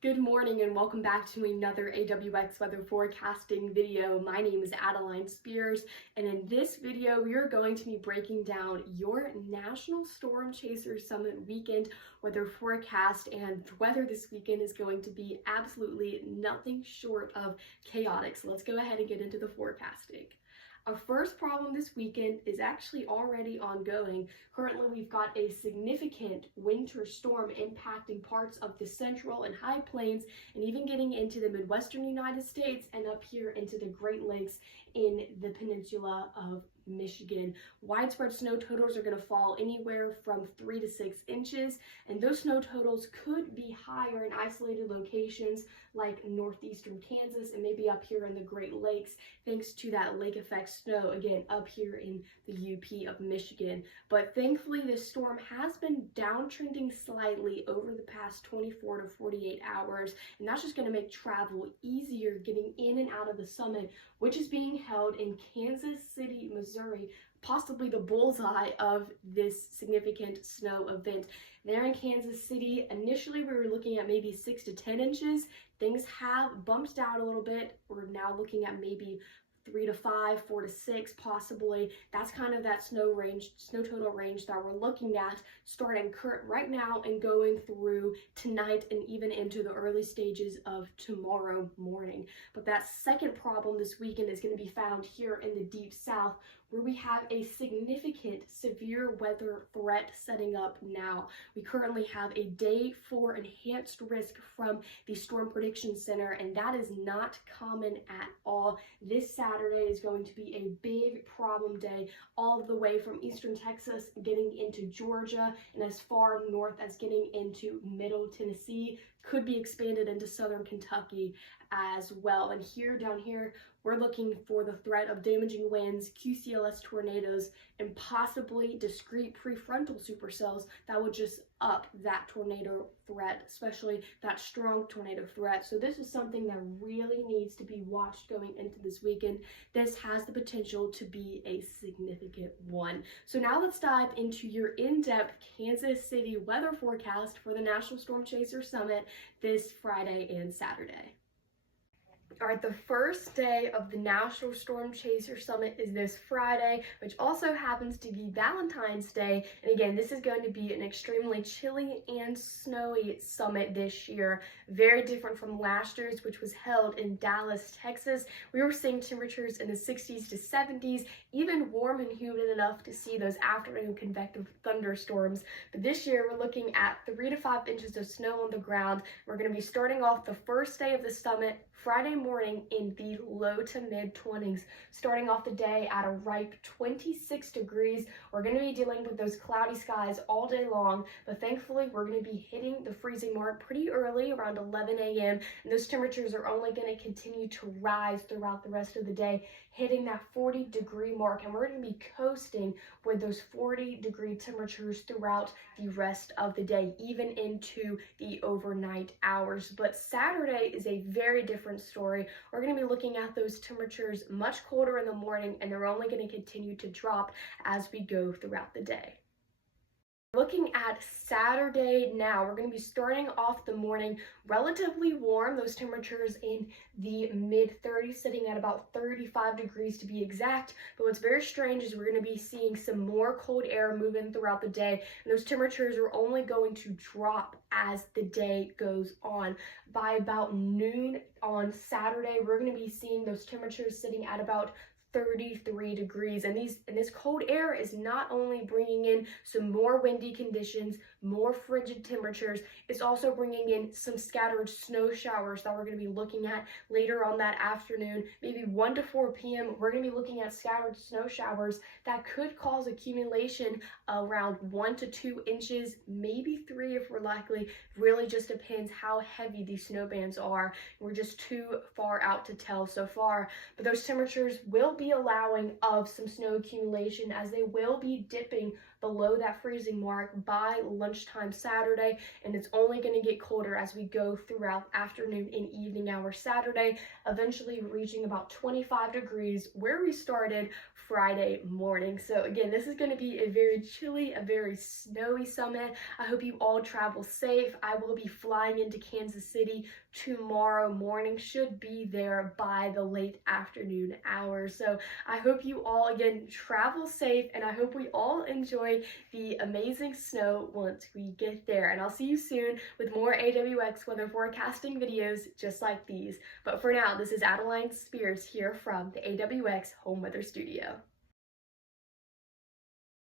Good morning and welcome back to another AWX weather forecasting video. My name is Adeline Spears, and in this video we are going to be breaking down your National Storm Chaser Summit weekend weather forecast, and the weather this weekend is going to be absolutely nothing short of chaotic. So let's go ahead and get into the forecasting. Our first problem this weekend is actually already ongoing. Currently, we've got a significant winter storm impacting parts of the central and high plains and even getting into the Midwestern United States and up here into the Great Lakes in the peninsula of Michigan. Widespread snow totals are going to fall anywhere from 3 to 6 inches, and those snow totals could be higher in isolated locations like northeastern Kansas and maybe up here in the Great Lakes, thanks to that lake effect snow again up here in the UP of Michigan. But thankfully, this storm has been downtrending slightly over the past 24 to 48 hours, and that's just going to make travel easier getting in and out of the summit, which is being held in Kansas City, Missouri, possibly the bullseye of this significant snow event. There in Kansas City, initially we were looking at maybe 6 to 10 inches. Things have bumped down a little bit. We're now looking at maybe 3 to 5, 4 to 6 possibly. That's kind of that snow total range that we're looking at starting right now and going through tonight and even into the early stages of tomorrow morning. But that second problem this weekend is going to be found here in the deep south, where we have a significant severe weather threat setting up now. We currently have a day 4 enhanced risk from the Storm Prediction Center, and that is not common at all. This Saturday is going to be a big problem day, all the way from eastern Texas getting into Georgia and as far north as getting into middle Tennessee, could be expanded into southern Kentucky as well. And down here, we're looking for the threat of damaging winds, QCLS tornadoes, and possibly discrete prefrontal supercells that would just up that tornado threat, especially that strong tornado threat. So this is something that really needs to be watched going into this weekend. This has the potential to be a significant one. So now let's dive into your in-depth Kansas City weather forecast for the National Storm Chaser Summit this Friday and Saturday. All right, the first day of the National Storm Chaser Summit is this Friday, which also happens to be Valentine's Day. And again, this is going to be an extremely chilly and snowy summit this year. Very different from last year's, which was held in Dallas, Texas. We were seeing temperatures in the 60s to 70s, even warm and humid enough to see those afternoon convective thunderstorms. But this year, we're looking at 3 to 5 inches of snow on the ground. We're going to be starting off the first day of the summit Friday morning in the low to mid 20s, starting off the day at a ripe 26 degrees. We're going to be dealing with those cloudy skies all day long, but thankfully we're going to be hitting the freezing mark pretty early, around 11 a.m., and those temperatures are only going to continue to rise throughout the rest of the day, hitting that 40-degree mark, and we're going to be coasting with those 40-degree temperatures throughout the rest of the day, even into the overnight hours. But Saturday is a very different story. We're going to be looking at those temperatures much colder in the morning, and they're only going to continue to drop as we go throughout the day. Looking at Saturday now, we're going to be starting off the morning relatively warm, those temperatures in the mid 30s, sitting at about 35 degrees to be exact. But what's very strange is we're going to be seeing some more cold air moving throughout the day, and those temperatures are only going to drop as the day goes on. By about noon on Saturday, we're going to be seeing those temperatures sitting at about 33 degrees, and this cold air is not only bringing in some more windy conditions, more frigid temperatures, it's also bringing in some scattered snow showers that we're going to be looking at later on that afternoon, maybe 1 to 4 p.m. We're going to be looking at scattered snow showers that could cause accumulation around 1 to 2 inches, maybe 3 if we're likely. Really just depends how heavy these snow bands are. We're just too far out to tell so far, but those temperatures will be allowing of some snow accumulation, as they will be dipping below that freezing mark by lunchtime Saturday, and it's only going to get colder as we go throughout afternoon and evening hours Saturday, eventually reaching about 25 degrees where we started Friday morning. So again, this is going to be a very chilly, a very snowy summit. I hope you all travel safe. I will be flying into Kansas City tomorrow morning, should be there by the late afternoon hours. So I hope you all again travel safe, and I hope we all enjoy the amazing snow once we get there. And I'll see you soon with more AWX weather forecasting videos just like these. But for now, this is Adeline Spears here from the AWX Home Weather Studio.